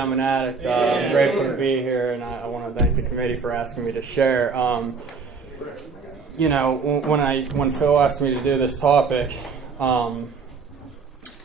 I'm an addict. I'm grateful to be here, and I want to thank the committee for asking me to share. When Phil asked me to do this topic,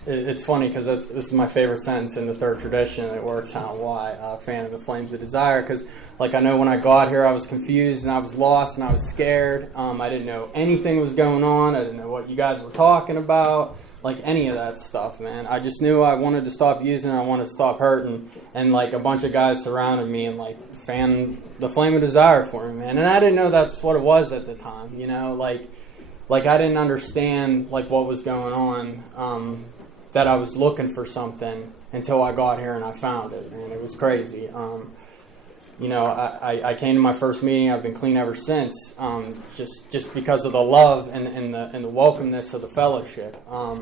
it's funny because this is my favorite sentence in the third tradition. It works how and why. Fan of the flames of desire, because I know when I got here I was confused and I was lost and I was scared. I didn't know anything was going on. I didn't know what you guys were talking about, any of that stuff, man. I just knew I wanted to stop using it. I wanted to stop hurting, and a bunch of guys surrounded me and fan the flame of desire for me, man. And I didn't know that's what it was at the time, I didn't understand what was going on. That I was looking for something until I got here and I found it, and it was crazy. I came to my first meeting. I've been clean ever since, just because of the love and the welcomeness of the fellowship. I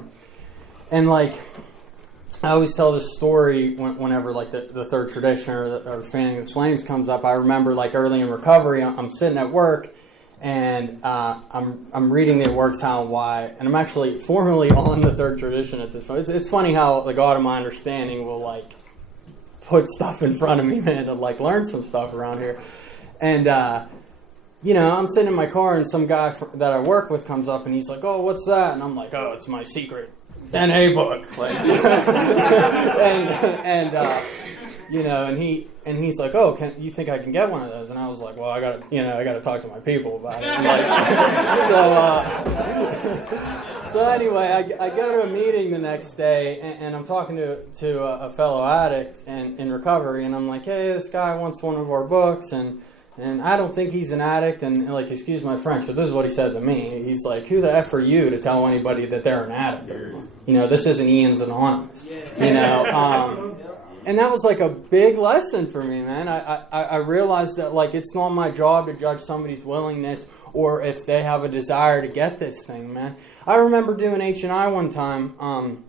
always tell this story whenever the third tradition or fanning the flames comes up. I remember early in recovery, I'm sitting at work. And I'm reading the It Works How and Why, and I'm actually formally on the third tradition at this point. It's funny how the God of my understanding will put stuff in front of me, man, to learn some stuff around here. And I'm sitting in my car, and some guy that I work with comes up, and he's like, "Oh, what's that?" And I'm like, "Oh, it's my secret NA book." And he's like, "Oh, you think I can get one of those?" And I was like, "Well, I gotta talk to my people about it." So anyway, I go to a meeting the next day, and I'm talking to a fellow addict and in recovery, and I'm like, "Hey, this guy wants one of our books, and I don't think he's an addict." And excuse my French, but this is what he said to me. He's like, "Who the F are you to tell anybody that they're an addict? This isn't Ian's Anonymous, And that was a big lesson for me, man. I realized that it's not my job to judge somebody's willingness or if they have a desire to get this thing, man. I remember doing H&I one time, and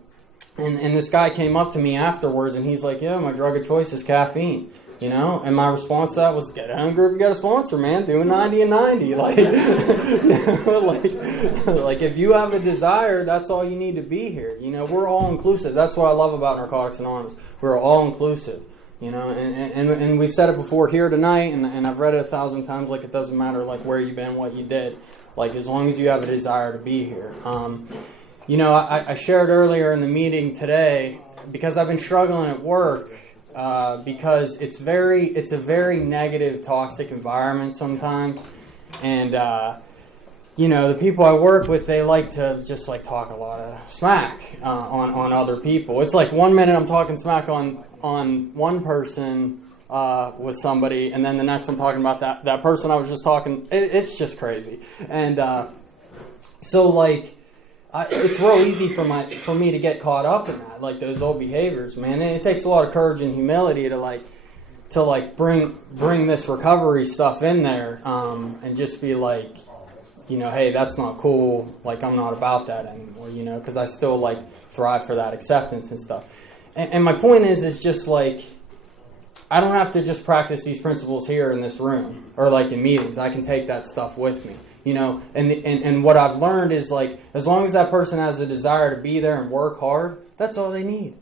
this guy came up to me afterwards, and he's like, "Yeah, my drug of choice is caffeine." And my response to that was, "Get a home group and get a sponsor, man. Do a 90 and 90. If you have a desire, that's all you need to be here. We're all inclusive. That's what I love about Narcotics Anonymous. We're all inclusive. And we've said it before here tonight, and I've read it 1,000 times. It doesn't matter where you've been, what you did. As long as you have a desire to be here. I shared earlier in the meeting today because I've been struggling at work. Because it's a very negative, toxic environment sometimes, and the people I work with, they like to just talk a lot of smack on other people. It's 1 minute I'm talking smack on one person with somebody, and then the next I'm talking about that person I was just talking. It's just crazy, and it's real easy for me to get caught up in that, those old behaviors, man. And it takes a lot of courage and humility to bring this recovery stuff in there, and just be hey, that's not cool. I'm not about that anymore, because I still thrive for that acceptance and stuff. And my point is just I don't have to just practice these principles here in this room or in meetings. I can take that stuff with me. And what I've learned is as long as that person has a desire to be there and work hard, that's all they need.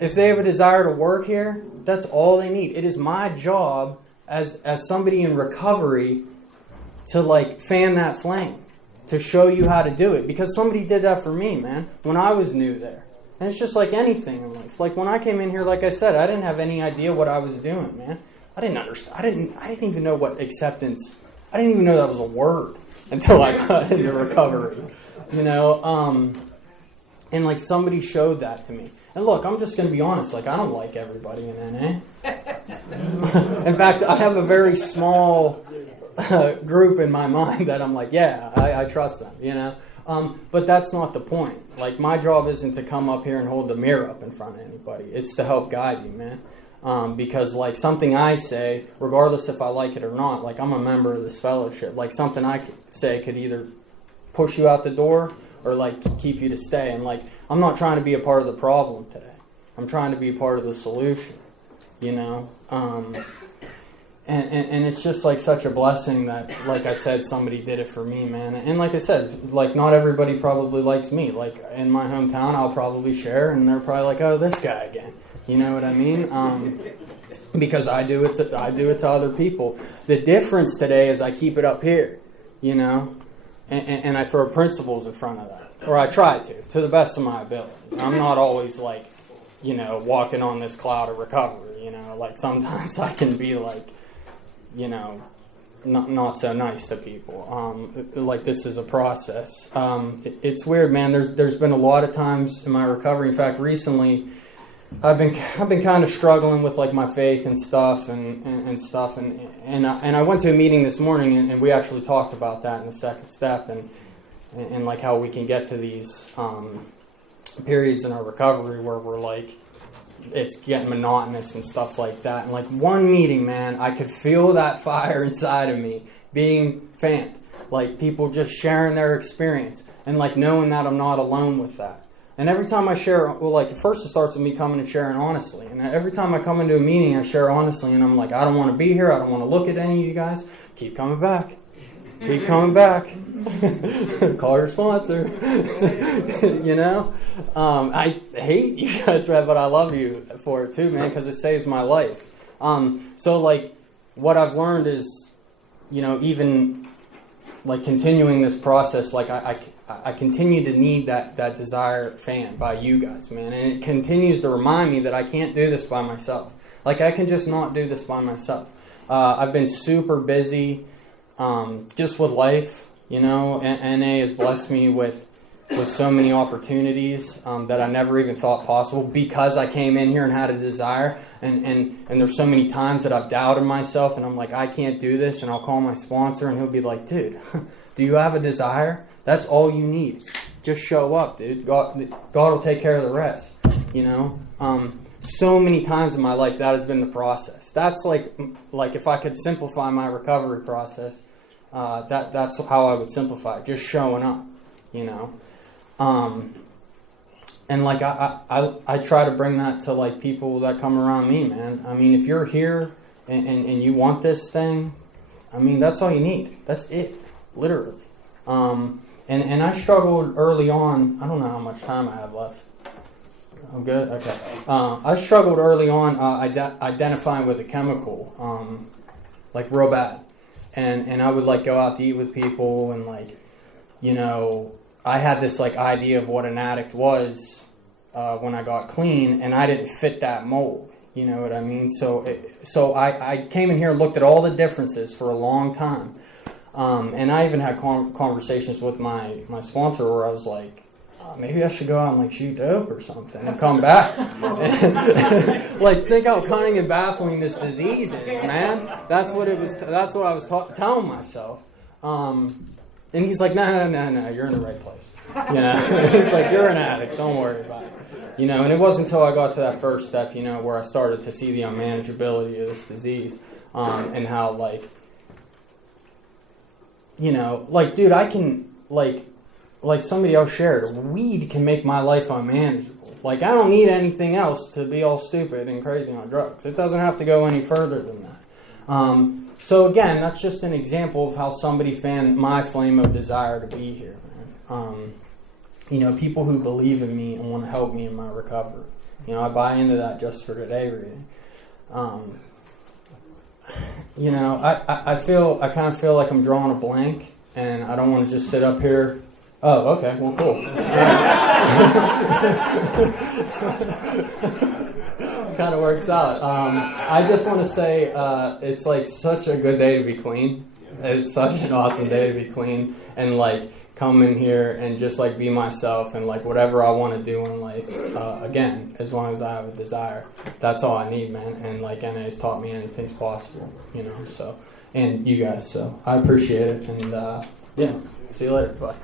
If they have a desire to work here, that's all they need. It is my job as somebody in recovery to fan that flame, to show you how to do it, because somebody did that for me, man, when I was new there. And it's just anything in life. When I came in here, I said, I didn't have any idea what I was doing, man. I didn't understand. I didn't even know what acceptance. I didn't even know that was a word until I got into recovery, and somebody showed that to me. And look, I'm just going to be honest, I don't like everybody in NA. In fact, I have a very small group in my mind that I'm I trust them, but that's not the point. My job isn't to come up here and hold the mirror up in front of anybody. It's to help guide you, man. Because something I say, regardless if I like it or not, I'm a member of this fellowship. Something I say could either push you out the door or keep you to stay. And I'm not trying to be a part of the problem today. I'm trying to be a part of the solution. And it's just such a blessing that, I said, somebody did it for me, man. And like I said, not everybody probably likes me. In my hometown, I'll probably share, and they're probably "Oh, this guy again." You know what I mean? Because I do it to other people. The difference today is I keep it up here, you know, and I throw principles in front of that, or I try to the best of my ability. I'm not always like, you know, walking on this cloud of recovery. You know, like sometimes I can be like, you know, not so nice to people. Like this is a process. It's weird, man. There's been a lot of times in my recovery. In fact, recently, I've been kind of struggling with like my faith and stuff and stuff. And I went to a meeting this morning and we actually talked about that in the second step and like how we can get to these periods in our recovery where we're like, it's getting monotonous and stuff like that. And like one meeting, man, I could feel that fire inside of me being fanned. Like people just sharing their experience and like knowing that I'm not alone with that. And every time I share, well, like at first it starts with me coming and sharing honestly. And every time I come into a meeting, I share honestly. And I'm like, I don't want to be here. I don't want to look at any of you guys. Keep coming back. Keep coming back. Call your sponsor. You know? I hate you guys for that, but I love you for it too, man, because it saves my life. So, like, what I've learned is, you know, even, like, continuing this process, like, I continue to need that desire fan by you guys, man. And it continues to remind me that I can't do this by myself. Like, I can just not do this by myself. I've been super busy. Just with life, you know, NA has blessed me with so many opportunities that I never even thought possible because I came in here and had a desire. And there's so many times that I've doubted myself and I'm like, I can't do this. And I'll call my sponsor and he'll be like, dude, do you have a desire? That's all you need. Just show up, dude. God will take care of the rest, you know. So many times in my life that has been the process. That's like if I could simplify my recovery process, that's how I would simplify it. Just showing up, you know. And like I try to bring that to like people that come around me, man. I mean, if you're here and you want this thing, I mean, that's all you need. That's it, literally. And I struggled early on. I don't know how much time I have left. I'm good? Okay. I struggled early on identifying with a chemical, like real bad. And I would like go out to eat with people and like, you know, I had this like idea of what an addict was when I got clean, and I didn't fit that mold. You know what I mean? So I came in here and looked at all the differences for a long time. And I even had conversations with my sponsor where I was like, maybe I should go out and like shoot dope or something and come back. Like, think how cunning and baffling this disease is, man. That's what it was. That's what I was telling myself. And he's like, no, you're in the right place. You know, it's like, you're an addict. Don't worry about it. You know, and it wasn't until I got to that first step, you know, where I started to see the unmanageability of this disease, and how like, you know, like, dude, I can like somebody else shared, weed can make my life unmanageable. Like, I don't need anything else to be all stupid and crazy on drugs. It doesn't have to go any further than that. So again, that's just an example of how somebody fanned my flame of desire to be here, man. You know, people who believe in me and want to help me in my recovery. You know, I buy into that just for today reading. You know, I kind of feel like I'm drawing a blank, and I don't want to just sit up here. Oh, okay. Well, cool. Kind of works out. I just want to say it's like such a good day to be clean. It's such an awesome day to be clean and like come in here and just like be myself and like whatever I want to do in life. Again, as long as I have a desire, that's all I need, man. And like NA's taught me anything's possible, you know. So, and you guys. So I appreciate it, and yeah. See you later. Bye.